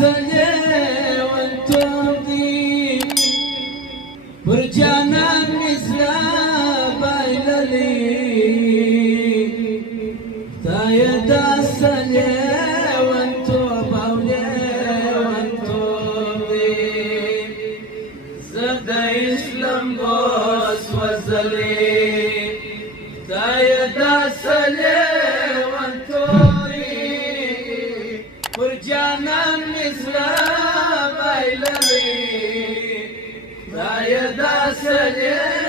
سلي والتوضي ورجعنا مثل بايللي تايدا سلي والتوبة والتوضي زد إسلام بوس وزلي تايدا سلي ورجعنا مثل بايللي لا يدا سلي